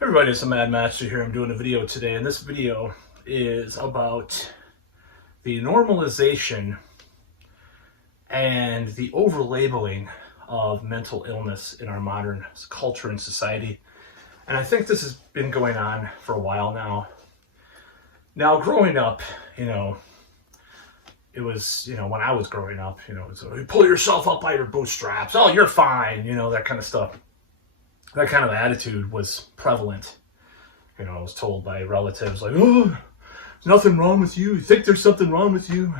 Everybody, it's a Mad Master here. I'm doing a video today, and this video is about the normalization and the overlabeling of mental illness in our modern culture and society. And I think this has been going on for a while now. Now, growing up, it was, when I was growing up, it was, you pull yourself up by your bootstraps. Oh, you're fine, that kind of stuff. That kind of attitude was prevalent. I was told by relatives, like, oh, there's nothing wrong with you. You think there's something wrong with you?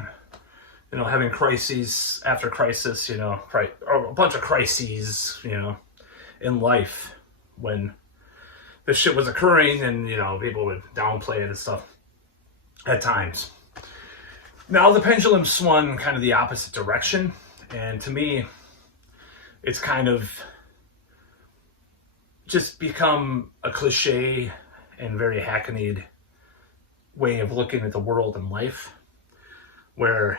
Having crises after crisis, or a bunch of crises, in life when this shit was occurring, and, people would downplay it and stuff at times. Now the pendulum swung kind of the opposite direction, and to me, it's kind of just become a cliche and very hackneyed way of looking at the world and life, where,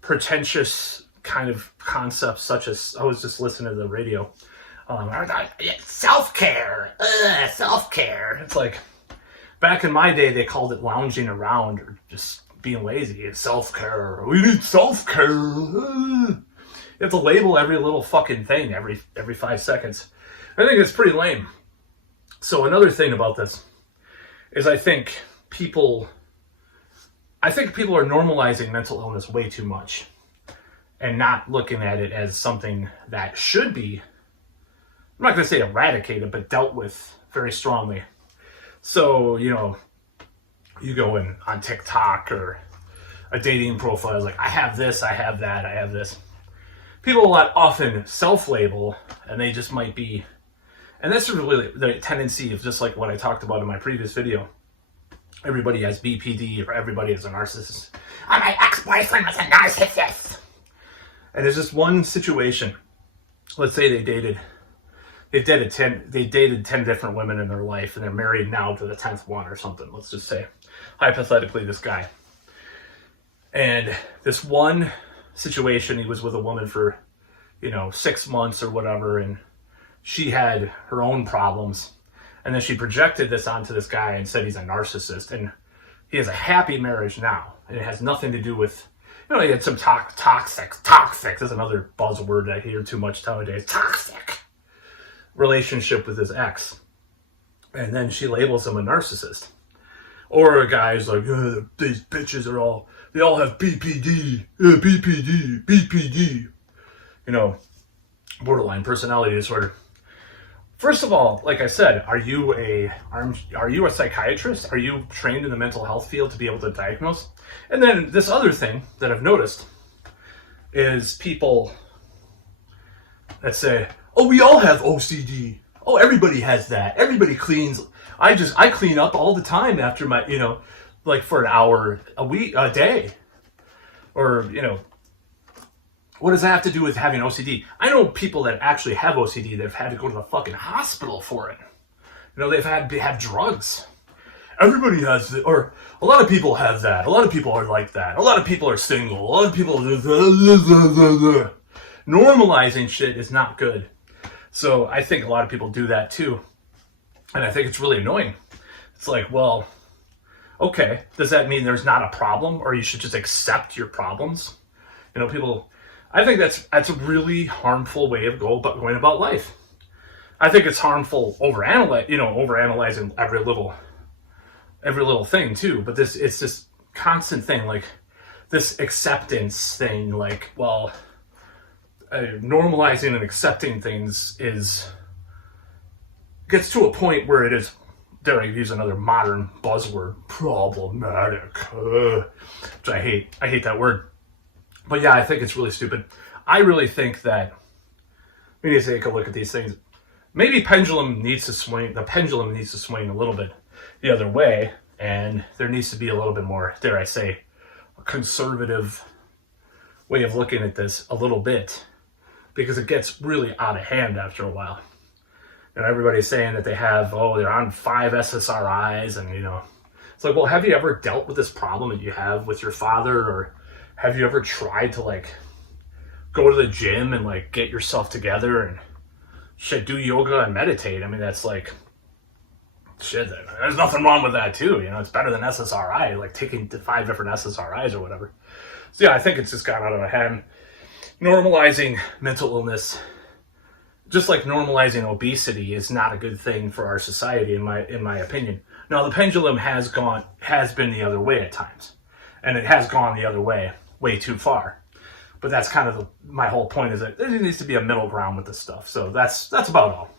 pretentious kind of concepts such as, I was just listening to the radio, self-care, self-care. It's like, back in my day, they called it lounging around or just being lazy. It's self-care. We need self-care. You have to label every little fucking thing every 5 seconds. I think it's pretty lame. So another thing about this is I think people are normalizing mental illness way too much and not looking at it as something that should be, I'm not going to say eradicated, but dealt with very strongly. So, you go in on TikTok or a dating profile, like, I have this, I have that, I have this. People a lot often self-label, and they just might be, and that's really the tendency of, just like what I talked about in my previous video. Everybody has BPD, or everybody is a narcissist. Oh, my ex-boyfriend was a narcissist. And there's just one situation. Let's say they dated 10 different women in their life, and they're married now to the 10th one or something. Let's just say, hypothetically, this guy. And this one situation, he was with a woman for, 6 months or whatever, and she had her own problems. And then she projected this onto this guy and said he's a narcissist. And he has a happy marriage now. And it has nothing to do with, he had some toxic, that's another buzzword I hear too much nowadays, toxic relationship with his ex. And then she labels him a narcissist. Or a guy's like, these bitches they all have BPD, BPD, borderline personality disorder. First of all, like I said, are you a psychiatrist? Are you trained in the mental health field to be able to diagnose? And then this other thing that I've noticed is people that say, oh, we all have OCD. Oh, everybody has that. Everybody cleans. I clean up all the time after my, like for an hour a day. Or, what does that have to do with having OCD? I know people that actually have OCD that have had to go to the fucking hospital for it. They've had to have drugs. Everybody has it, or a lot of people have that. A lot of people are like that. A lot of people are single. A lot of people are normalizing shit is not good. So I think a lot of people do that too. And I think it's really annoying. It's like, well, okay, does that mean there's not a problem, or you should just accept your problems? I think that's a really harmful way of going about life. I think it's harmful overanalyzing every little thing too. But it's this constant thing, like this acceptance thing, like, well, normalizing and accepting things gets to a point where it is, dare I use another modern buzzword, problematic, which I hate. I hate that word. But yeah, I think it's really stupid. I really think that we need to take a look at these things. Maybe the pendulum needs to swing a little bit the other way, and there needs to be a little bit more, dare I say, a conservative way of looking at this a little bit, because it gets really out of hand after a while. Everybody's saying that they're on 5 SSRIs, and it's like, well, have you ever dealt with this problem that you have with your father, or have you ever tried to go to the gym and get yourself together and shit, do yoga and meditate. I mean, that's like, shit, there's nothing wrong with that too. You know, it's better than SSRI, like taking 5 different SSRIs or whatever. So yeah, I think it's just got out of hand. Normalizing mental illness, just like normalizing obesity, is not a good thing for our society, in my opinion. Now, the pendulum has been the other way at times, and it has gone the other way too far. But that's kind of my whole point, is that there needs to be a middle ground with this stuff. So that's about all.